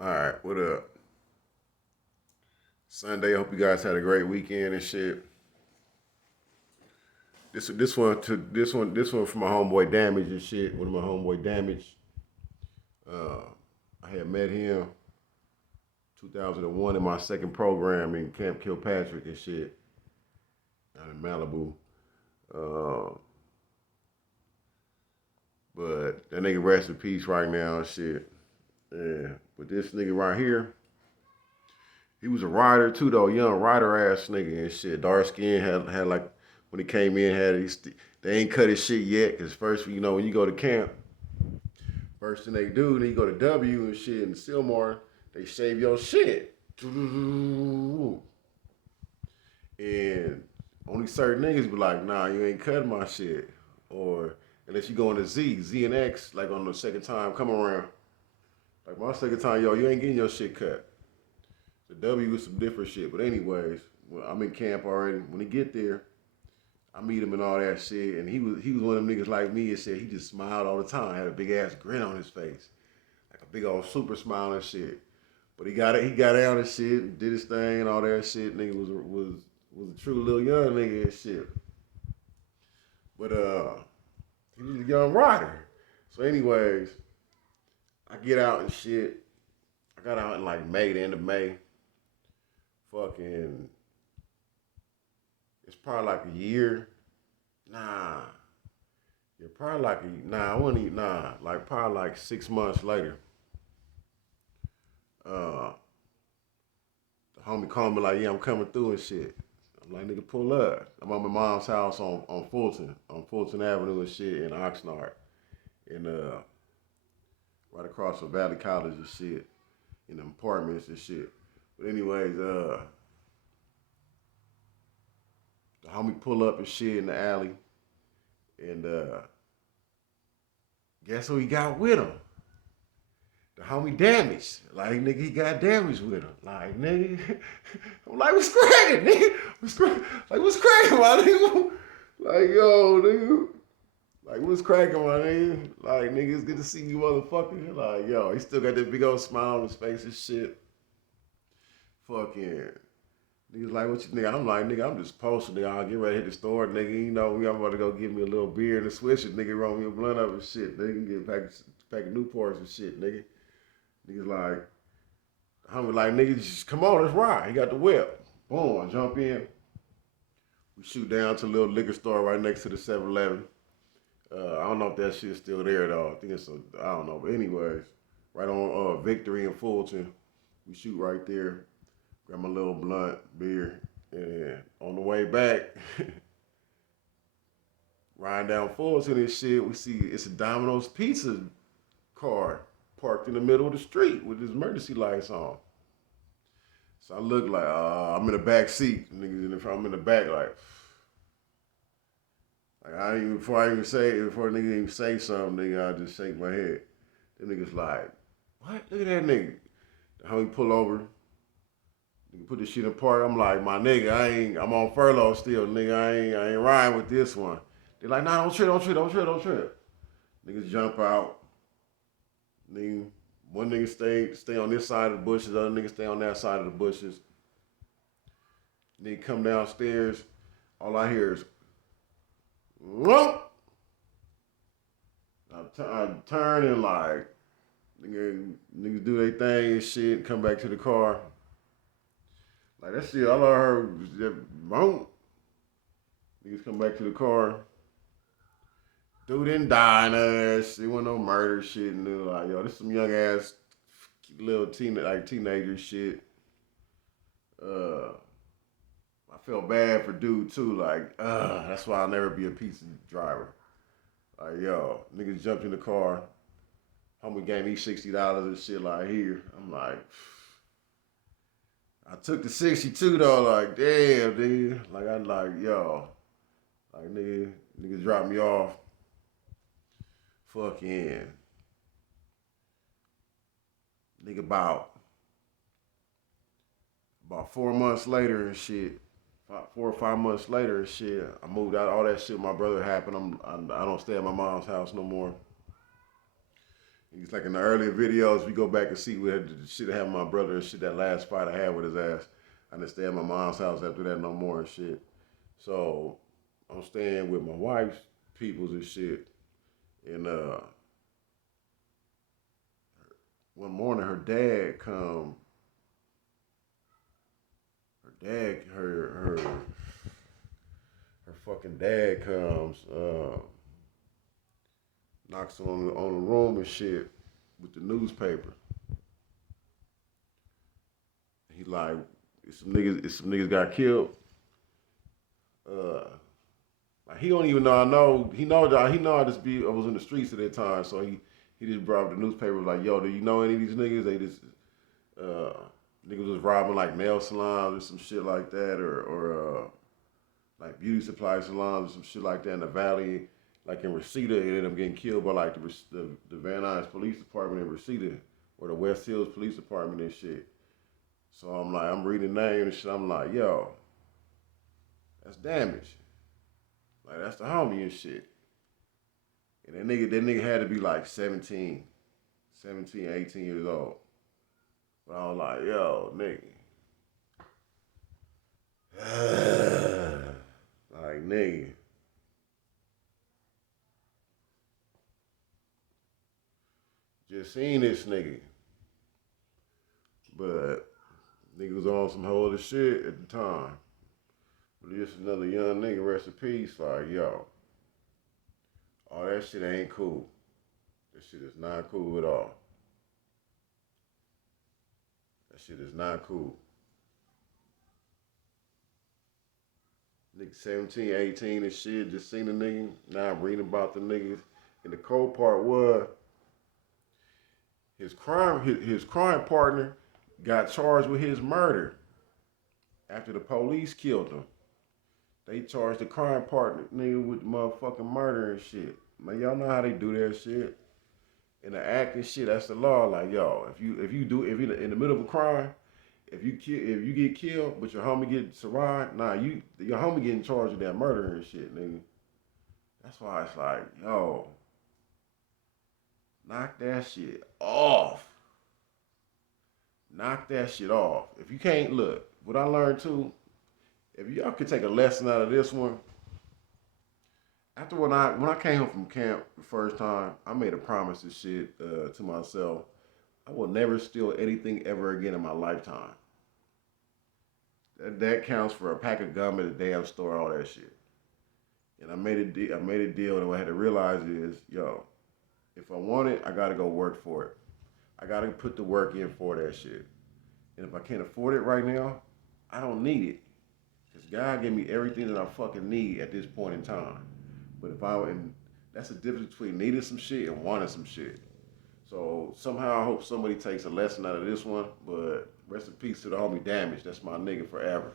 All right, what up? Sunday. I hope you guys had a great weekend and shit. This one for my homeboy Damage and shit. One of my homeboy Damage. Uh, I had met him 2001 in my second program in Camp Kilpatrick and shit out in Malibu. Uh, but that nigga rest in peace right now and shit. Yeah, but this nigga right here, he was a rider too though, young rider ass nigga and shit. Dark skin had like when he came in they ain't cut his shit yet because first when you go to camp, first thing they do then you go to W and shit in Silmar, they shave your shit. And only certain niggas be like, nah, you ain't cutting my shit. Or unless you go into Z and X, like on the second time come around. Like my second time, yo, you ain't getting your shit cut. The W is some different shit. But anyways, well, I'm in camp already. When he get there, I meet him and all that shit. And he was one of them niggas like me and said he just smiled all the time. Had a big ass grin on his face. Like a big old super smile and shit. But he got out and shit, did his thing and all that shit. Nigga was a true little young nigga and shit. But he was a young rider. So anyways, I get out and shit. I got out in like May, the end of May. Fucking, it's probably like a year. Nah, you're probably like I wouldn't even, like probably like 6 months later. Uh, the homie called me like, yeah, I'm coming through and shit. I'm like, nigga, pull up. I'm at my mom's house on Fulton Avenue and shit in Oxnard, and right across from Valley College and shit, in the apartments and shit. But anyways, the homie pull up and shit in the alley, and guess who he got with him? The homie damaged. Like nigga, he got damaged with him. Like nigga, I'm like, what's cracking, nigga? What's cracking, my nigga? Like yo, nigga. Like what's cracking, my nigga? Like nigga, it's good to see you, motherfucker. Like yo, he still got that big old smile on his face and shit. Fucking. Niggas like, what you nigga? I'm like, nigga, I'm just posting, nigga. I'll get ready to hit the store, nigga. I'm about to go get me a little beer and a swisher, nigga. Roll me a blunt up and shit, nigga. Get pack of Newports and shit, nigga. Niggas like, I'm like, nigga, just come on, let's ride. He got the whip. Boom, I jump in. We shoot down to a little liquor store right next to the 7-Eleven. I don't know if that shit's still there though. I think I don't know. But anyways, right on Victory and Fulton. We shoot right there. Grab my little blunt, beer. And on the way back, riding down Fulton and shit, we see it's a Domino's Pizza car parked in the middle of the street with his emergency lights on. So I look like I'm in the back seat, niggas in the front. I'm in the back like I ain't even before nigga even say something, nigga, I just shake my head. Them niggas like, what? Look at that nigga. How he pull over, nigga put this shit in park. I'm like, my nigga, I'm on furlough still, nigga. I ain't riding with this one. They're like, nah, don't trip, don't trip, don't trip, don't trip. Niggas jump out. Nigga, one nigga stay on this side of the bushes, the other nigga stay on that side of the bushes. Nigga come downstairs, all I hear is, whoop. I turn and like, niggas do their thing and shit, come back to the car. Like that shit, all I heard was that, boom. Niggas come back to the car. Dude didn't die and that shit. It wasn't no murder shit. And they were like, yo, this some young ass little teenager shit. Uh, I felt bad for dude too. Like, that's why I'll never be a pizza driver. Like, yo, niggas jumped in the car. Homie gave me $60 and shit like here. I'm like, I took the 62 though. Like, damn, dude. Like, I'm like, yo, like nigga dropped me off. Fucking nigga about 4 months later and shit. 4 or 5 months later and shit. I moved out. All that shit. My brother happened. I don't stay at my mom's house no more. He's like in the earlier videos, we go back and see what the shit I had with my brother and shit, that last fight I had with his ass. I didn't stay at my mom's house after that no more and shit. So I'm staying with my wife's peoples and shit. And one morning her fucking dad comes, knocks on the room and shit with the newspaper. He like, some niggas got killed. Uh, like he don't even know I know. He know I was in the streets at that time, so he just brought up the newspaper like, yo, do you know any of these niggas? They just uh, niggas was robbing like nail salons or some shit like that, or like beauty supply salons or some shit like that in the valley. Like in Reseda, it ended up getting killed by like the Van Nuys Police Department in Reseda, or the West Hills Police Department and shit. So I'm like, I'm reading the name and shit. I'm like, yo, that's damage. Like that's the homie and shit. And that nigga had to be like 17, 18 years old. But I was like, yo, nigga. Like, nigga. Just seen this nigga. But nigga was on some whole other shit at the time. But just another young nigga, rest in peace. Like, yo, all that shit ain't cool. That shit is not cool at all. That shit is not cool. Nigga 17, 18 and shit, just seen the nigga. Now I'm reading about the niggas. And the cold part was his crime partner got charged with his murder after the police killed him. They charged the crime partner nigga with motherfucking murder and shit. Man, y'all know how they do that shit. In the act and shit, that's the law. Like, yo, if you in the middle of a crime, if you get killed, but your homie get survived, nah, your homie getting charged with that murder and shit, nigga. That's why it's like, yo, knock that shit off. Knock that shit off. If you can't look, what I learned too, if y'all could take a lesson out of this one, after when I came home from camp the first time, I made a promise to shit to myself. I will never steal anything ever again in my lifetime. That counts for a pack of gum at a damn store, all that shit. And I made a deal, and what I had to realize is, yo, if I want it, I gotta go work for it. I gotta put the work in for that shit. And if I can't afford it right now, I don't need it. Cause God gave me everything that I fucking need at this point in time. But if I and that's the difference between needing some shit and wanting some shit. So somehow I hope somebody takes a lesson out of this one. But rest in peace to the homie Damage. That's my nigga forever.